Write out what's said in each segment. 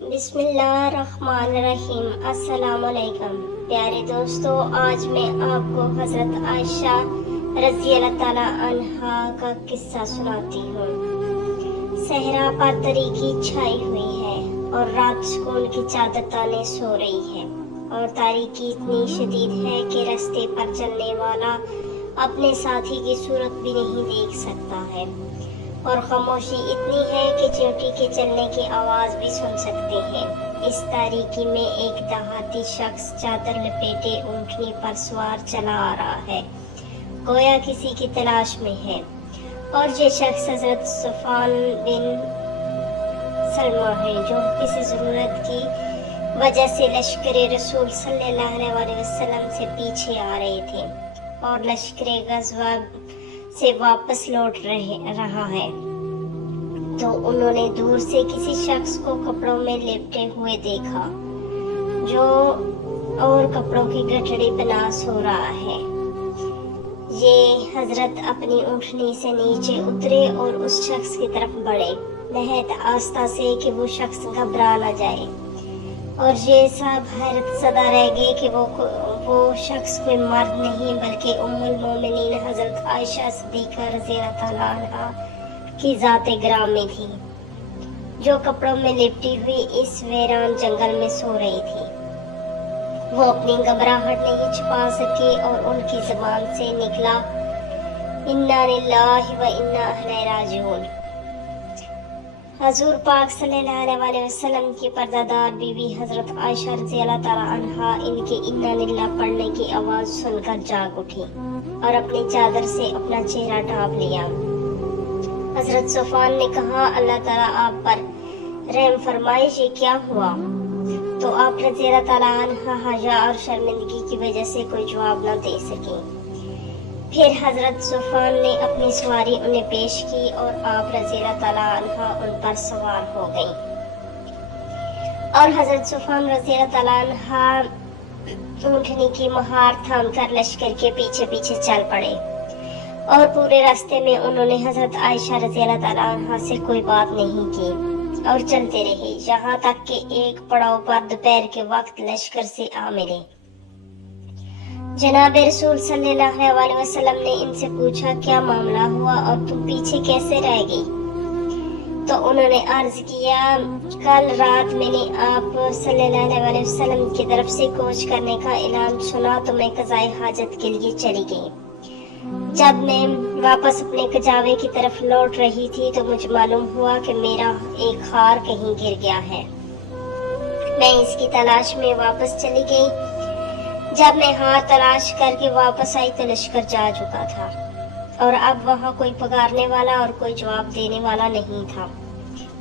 بسم اللہ الرحمن الرحیم۔ السلام علیکم پیارے دوستو، آج میں آپ کو حضرت عائشہ رضی اللہ تعالی عنہا کا قصہ سناتی ہوں۔ صحرا پر تاریکی چھائی ہوئی ہے اور رات سکون کی چادر تانے سو رہی ہے، اور تاریکی اتنی شدید ہے کہ راستے پر چلنے والا اپنے ساتھی کی صورت بھی نہیں دیکھ سکتا ہے، اور خاموشی اتنی ہے کہ چیونٹی کے چلنے کی آواز بھی سن سکتے ہیں۔ اس تاریکی میں ایک دیہاتی شخص چادر لپیٹے اونٹنی پر سوار چلا آ رہا ہے، گویا کسی کی تلاش میں ہے، اور یہ شخص حضرت صفوان بن سلمہ ہے، جو کسی ضرورت کی وجہ سے لشکر رسول صلی اللہ علیہ وسلم سے پیچھے آ رہے تھے اور لشکر غزوہ سے واپس لوٹ رہا ہے۔ تو انہوں نے دور سے کسی شخص کو کپڑوں میں لپٹے ہوئے دیکھا، جو اور کپڑوں کی گٹھڑی بنا سو رہا ہے۔ یہ حضرت اپنی اونٹنی سے نیچے اترے اور اس شخص کی طرف بڑھے، نہایت آہستہ سے کہ وہ شخص گھبرا نہ جائے، اور یہ سب حیرت زدہ رہ گئے کہ وہ شخص کوئی مرد نہیں بلکہ ام المومنین حضرت عائشہ صدیقہ رضی اللہ تعالیٰ عنہا کی ذات گرامی تھی، جو کپڑوں میں لپٹی ہوئی اس ویران جنگل میں سو رہی تھی۔ وہ اپنی گھبراہٹ نہیں چھپا سکی اور ان کی زبان سے نکلا، انا للہ و انا الیہ راجعون۔ حضور پاک صلی اللہ علیہ وسلم کی پردہ دار بیوی حضرت عائشہ رضی اللہ تعالیٰ عنہا ان کے انا للہ پڑھنے کی آواز سن کر جاگ اٹھی اور اپنی چادر سے اپنا چہرہ ڈھانپ لیا۔ حضرت صفوان نے کہا، اللہ تعالیٰ آپ پر رحم فرمائے، یہ کیا ہوا؟ تو آپ رضی اللہ تعالیٰ عنہ حیا اور شرمندگی کی وجہ سے کوئی جواب نہ دے سکیں۔ پھر حضرت صفوان نے اپنی سواری انہیں پیش کی اور آپ رضی اللہ تعالیٰ عنہ ان پر سوار ہو گئیں، اور حضرت صفوان رضی اللہ تعالیٰ عنہ اونٹنی کی مہار تھام کر لشکر کے پیچھے پیچھے چل پڑے، اور پورے راستے میں انہوں نے حضرت عائشہ رضی اللہ تعالیٰ عنہ سے کوئی بات نہیں کی اور چلتے رہے، یہاں تک کہ ایک پڑاؤ پر دوپہر کے وقت لشکر سے آ ملے۔ جناب رسول صلی اللہ علیہ وسلم نے ان سے پوچھا، کیا معاملہ ہوا اور تم پیچھے کیسے رہ گئی؟ تو انہوں نے عرض کیا، کل رات میں نے آپ صلی اللہ علیہ وسلم کی طرف سے کوچ کرنے کا اعلان سنا تو میں قضائے حاجت کے لیے چلی گئی۔ جب میں واپس اپنے کجاوے کی طرف لوٹ رہی تھی تو مجھے معلوم ہوا کہ میرا ایک ہار کہیں گر گیا ہے۔ میں اس کی تلاش میں واپس چلی گئی۔ جب میں ہار تلاش کر کے واپس آئی تو لشکر جا چکا تھا، اور اب وہاں کوئی پکارنے والا اور کوئی جواب دینے والا نہیں تھا۔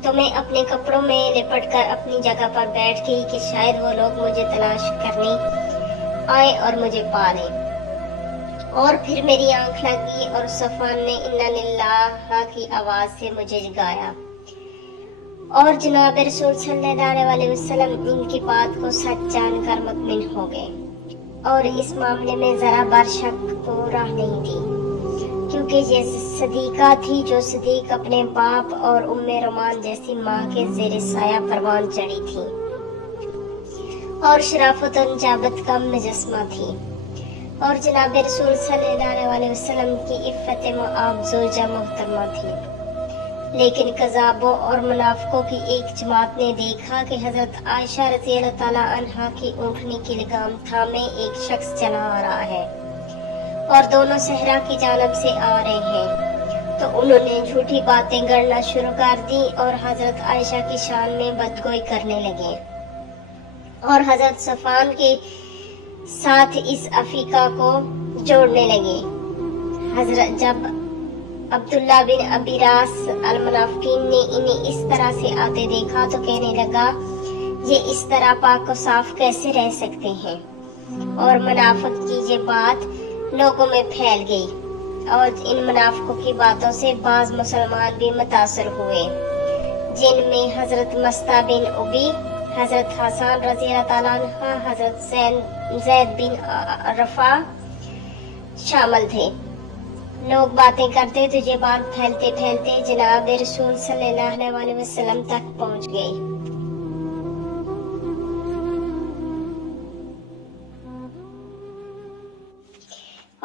تو میں اپنے کپڑوں میں لپٹ کر اپنی جگہ پر بیٹھ گئی کہ شاید وہ لوگ مجھے تلاش کرنے آئے اور مجھے پا لیں۔ اور پھر میری آنکھ لگی اور صفوان نے انا للہ کی آواز سے مجھے جگایا، اور جناب رسول صلی اللہ علیہ وسلم ان کی بات کو سچ جان کر مطمئن ہو گئے، اور اس معاملے میں ذرا بر شک کو راہ نہیں دی، کیونکہ یہ صدیقہ تھی جو صدیق اپنے باپ اور ام رومان جیسی ماں کے زیر سایہ پروان چڑھی تھی، اور شرافت و نجابت کا مجسمہ تھی، اور جناب رسول صلی اللہ علیہ وسلم کی عفت مآب زوجہ محترمہ تھی۔ لیکن کذابوں اور منافقوں کی ایک جماعت نے دیکھا کہ حضرت عائشہ رضی اللہ تعالیٰ عنہا کی اونٹنی کی لگام تھامے ایک شخص چلا آ رہا ہے اور دونوں صحرا کی جانب سے آ رہے ہیں، تو انہوں نے جھوٹی باتیں گڑنا شروع کر دی اور حضرت عائشہ کی شان میں بدگوئی کرنے لگے، اور حضرت صفوان کے ساتھ اس عفیقہ کو جوڑنے لگے۔ حضرت جب عبداللہ بن ابی راس المنافقین نے انہیں اس طرح سے آتے دیکھا تو کہنے لگا، یہ اس طرح پاک و صاف کیسے رہ سکتے ہیں؟ اور منافق کی یہ بات لوگوں میں پھیل گئی، اور ان منافقوں کی باتوں سے بعض مسلمان بھی متاثر ہوئے، جن میں حضرت مصطح بن ابی، حضرت حسان رضی اللہ تعالیٰ عنہ، حضرت زید بن رفع شامل تھے۔ لوگ باتیں کرتے تو یہ بات پھیلتے پھیلتے جناب رسول صلی اللہ علیہ وسلم تک پہنچ گئی۔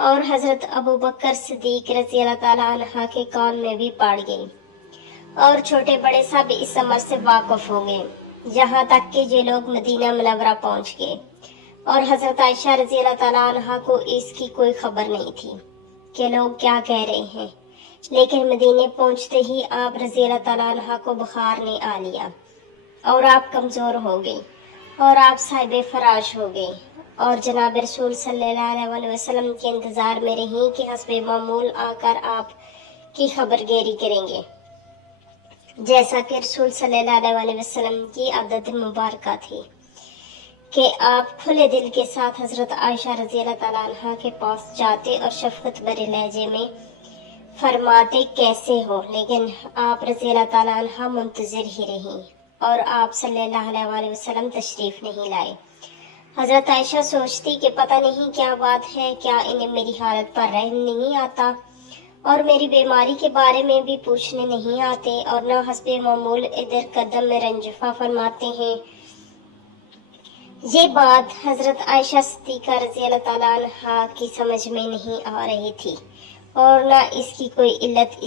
اور حضرت ابو بکر صدیق رضی اللہ تعالیٰ عنہ کے کان میں بھی پڑ گئی اور چھوٹے بڑے سب اس امر سے واقف ہو گئے، جہاں تک کہ یہ لوگ مدینہ منورہ پہنچ گئے اور حضرت عائشہ رضی اللہ تعالیٰ عنہ کو اس کی کوئی خبر نہیں تھی کہ لوگ کیا کہہ رہے ہیں، لیکن مدینے پہنچتے ہی آپ رضی اللہ تعالیٰ عنہ کو بخار نے آ لیا اور آپ کمزور ہو گئی اور آپ صاحب فراش ہو گئی اور جناب رسول صلی اللہ علیہ وسلم کے انتظار میں رہیں کہ حسب معمول آ کر آپ کی خبر گیری کریں گے، جیسا کہ رسول صلی اللہ علیہ وسلم کی عادت مبارکہ تھی کہ آپ کھلے دل کے ساتھ حضرت عائشہ رضی اللہ تعالیٰ عنہ کے پاس جاتے اور شفقت بھرے لہجے میں فرماتے کیسے ہو، لیکن آپ رضی اللہ تعالیٰ عنہ منتظر ہی رہیں اور آپ صلی اللہ علیہ وسلم تشریف نہیں لائے۔ حضرت عائشہ سوچتی کہ پتہ نہیں کیا بات ہے، کیا انہیں میری حالت پر رحم نہیں آتا اور میری بیماری کے بارے میں بھی پوچھنے نہیں آتے اور نہ حسب معمول ادھر قدم میں رنجفہ فرماتے ہیں۔ یہ بات حضرت عائشہ صدیقہ رضی اللہ تعالیٰ عنہ کی سمجھ میں نہیں آ رہی تھی اور نہ اس کی کوئی علت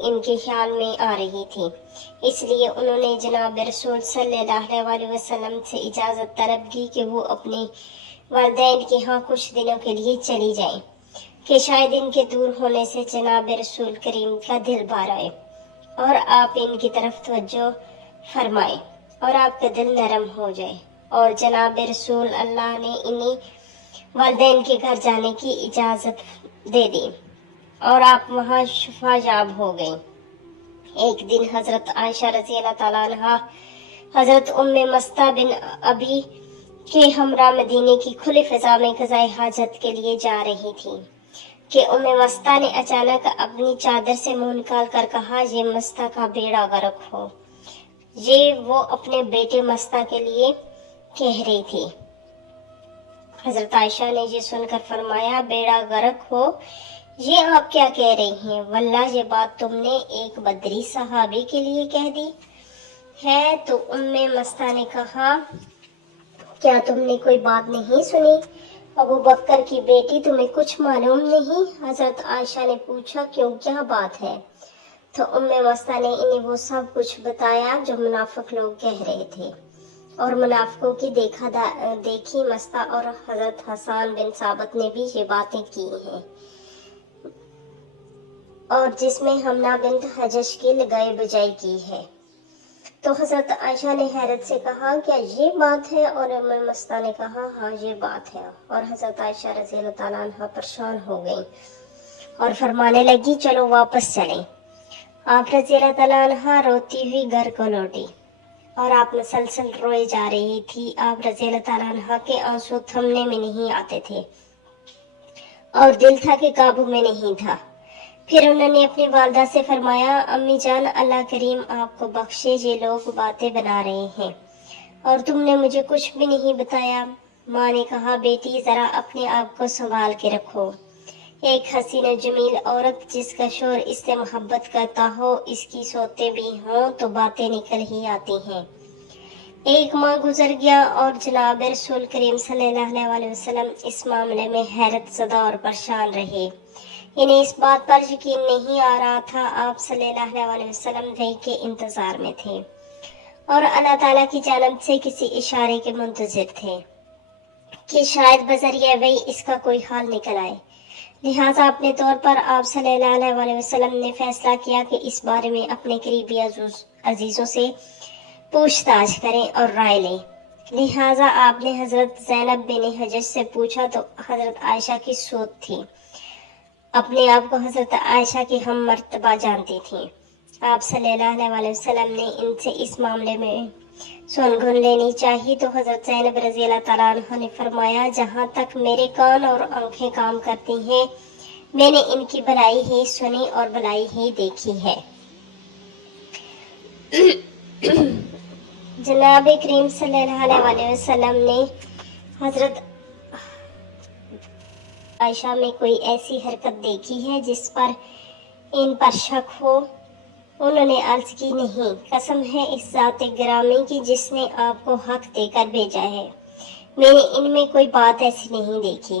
ان کے خیال میں آ رہی تھی، اس لیے انہوں نے جناب رسول صلی اللہ علیہ وسلم سے اجازت طلب کی کہ وہ اپنے والدین کے ہاں کچھ دنوں کے لیے چلی جائیں کہ شاید ان کے دور ہونے سے جناب رسول کریم کا دل بھر آئے اور آپ ان کی طرف توجہ فرمائیں اور آپ کا دل نرم ہو جائے، اور جناب رسول اللہ نے انہیں والدین کے گھر جانے کی اجازت دے دی اور آپ وہاں شفا یاب ہو گئیں۔ ایک دن حضرت عائشہ رضی اللہ تعالیٰ عنہ حضرت ام مستہ بن ابی کے ہمراہ مدینے کی کھلی فضا میں قضائے حاجت کے لیے جا رہی تھی کہ ام مستہ نے اچانک اپنی چادر سے منہ نکال کر کہا، یہ مستہ کا بیڑا غرق ہو۔ یہ وہ اپنے بیٹے مستہ کے لیے کہہ رہی تھی۔ حضرت عائشہ نے یہ سن کر فرمایا، بیڑا غرق ہو، یہ آپ کیا کہہ رہی ہیں؟ واللہ یہ بات تم نے ایک بدری صحابی کے لیے کہہ دی ہے۔ تو ام مستہ نے کہا، کیا تم نے کوئی بات نہیں سنی؟ ابو بکر کی بیٹی، تمہیں کچھ معلوم نہیں؟ حضرت عائشہ نے پوچھا، کیوں، کیا بات ہے؟ تو ام مستہ نے انہیں وہ سب کچھ بتایا جو منافق لوگ کہہ رہے تھے اور منافقوں کی دیکھی مستہ اور حضرت حسان بن ثابت نے بھی یہ باتیں کی ہیں، اور جس میں حمنہ بنت حجش کی لگائی بجائی کی ہے۔ تو حضرت عائشہ نے حیرت سے کہا، کیا یہ بات ہے؟ اور ام مستہ نے کہا، ہاں یہ بات ہے، اور حضرت عائشہ رضی اللہ تعالیٰ عنہ پریشان ہو گئی اور فرمانے لگی، چلو واپس چلیں۔ آپ رضی اللہ تعالیٰ عنہ روتی ہوئی گھر کو لوٹی اور آپ مسلسل روئے جا رہی تھی۔ آپ رضی اللہ تعالیٰ عنہ کے آنسو تھمنے میں نہیں آتے تھے اور دل تھا کہ قابو میں نہیں تھا۔ پھر انہوں نے اپنی والدہ سے فرمایا، امی جان، اللہ کریم آپ کو بخشے، یہ لوگ باتیں بنا رہے ہیں اور تم نے مجھے کچھ بھی نہیں بتایا۔ ماں نے کہا، بیٹی ذرا اپنے آپ کو سنبھال کے رکھو۔ ایک حسین و جمیل عورت جس کا شوہر اس سے محبت کرتا ہو، اس کی سوتے بھی ہوں تو باتیں نکل ہی آتی ہیں۔ ایک ماہ گزر گیا اور جناب رسول کریم صلی اللہ علیہ وسلم اس معاملے میں حیرت زدہ اور پریشان رہے۔ انہیں اس بات پر یقین نہیں آ رہا تھا۔ آپ صلی اللہ علیہ وسلم وحی کے انتظار میں تھے اور اللہ تعالیٰ کی جانب سے کسی اشارے کے منتظر تھے کہ شاید بذریعہ وحی اس کا کوئی حال نکل آئے۔ لہٰذا اپنے طور پر آپ صلی اللہ علیہ وسلم نے فیصلہ کیا کہ اس بارے میں اپنے قریبی عزیزوں سے پوچھ تاچھ کریں اور رائے لیں۔ لہٰذا آپ نے حضرت زینب بن حجش سے پوچھا تو حضرت عائشہ کی سوت تھی، اپنے آپ کو حضرت عائشہ کی ہم مرتبہ جانتی تھیں۔ آپ صلی اللہ علیہ وسلم نے ان سے اس معاملے میں سن گن لینی چاہیے تو حضرت زینب رضی اللہ تعالیٰ عنہ نے فرمایا، جہاں تک میرے کان اور آنکھیں کام کرتی ہیں، میں نے ان کی بھلائی ہی سنی اور بھلائی ہی دیکھی ہے۔ جناب کریم صلی اللہ علیہ وسلم نے حضرت عائشہ میں کوئی ایسی حرکت دیکھی ہے جس پر ان پر شک ہو؟ انہوں نے عرض کی، نہیں، قسم ہے اس ذات گرامی کی جس نے آپ کو حق دے کر بھیجا ہے، میں نے ان میں کوئی بات ایسی نہیں دیکھی۔